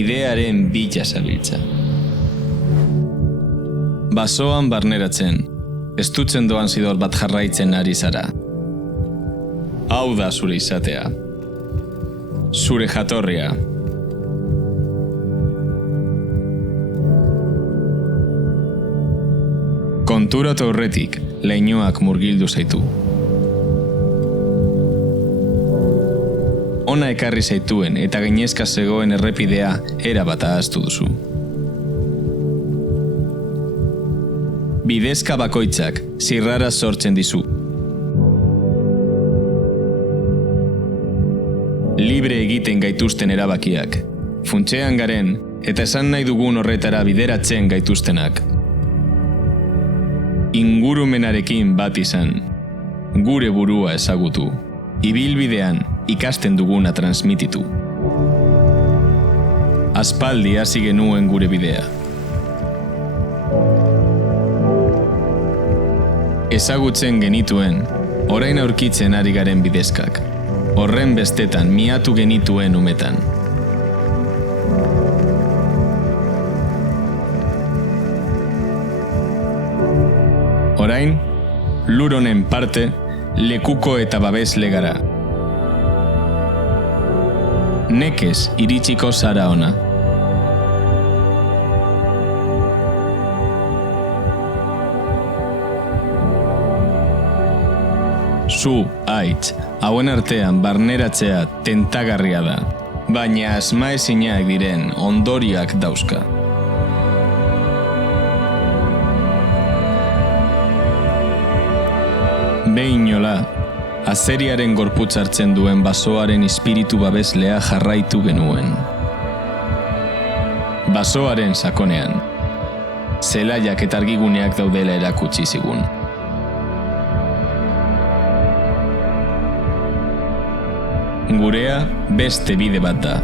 bidearen bila zabiltza. Basoan barneratzen, estutzen doan zidor bat jarraitzen ari zara. Hau da zure izatea. Zure jatorria. Konturatu aurretik, leinoak murgildu zaitu. Ona ekarri zaituen eta gainezka zegoen errepidea erabat ahaztu duzu. Bidezka bakoitzak zirrara sortzen dizu. Libre egiten gaituzten erabakiak, funtsean garen eta esan nahi dugun horretara bideratzen gaituztenak. Ingurumenarekin bat izan, gure burua ezagutu, ibilbidean ikasten duguna transmititu. Aspaldi hasi genuen gure bidea. Ezagutzen genituen, orain aurkitzen ari garen bidezkak, horren bestetan miatu genituen umetan. Orain, lur honen parte, lekuko eta babesle gara. Nekez iritsiko zara ona. Zu, aitz, hauen artean barneratzea tentagarria da, baina asmaezinak diren ondorioak dauzka. Behinola, azeriaren gorputz hartzen duen basoaren espiritu babeslea jarraitu genuen. Basoaren sakonean, zelaiak eta argiguneak daudela erakutsi zigun. Gurea beste bide bat da.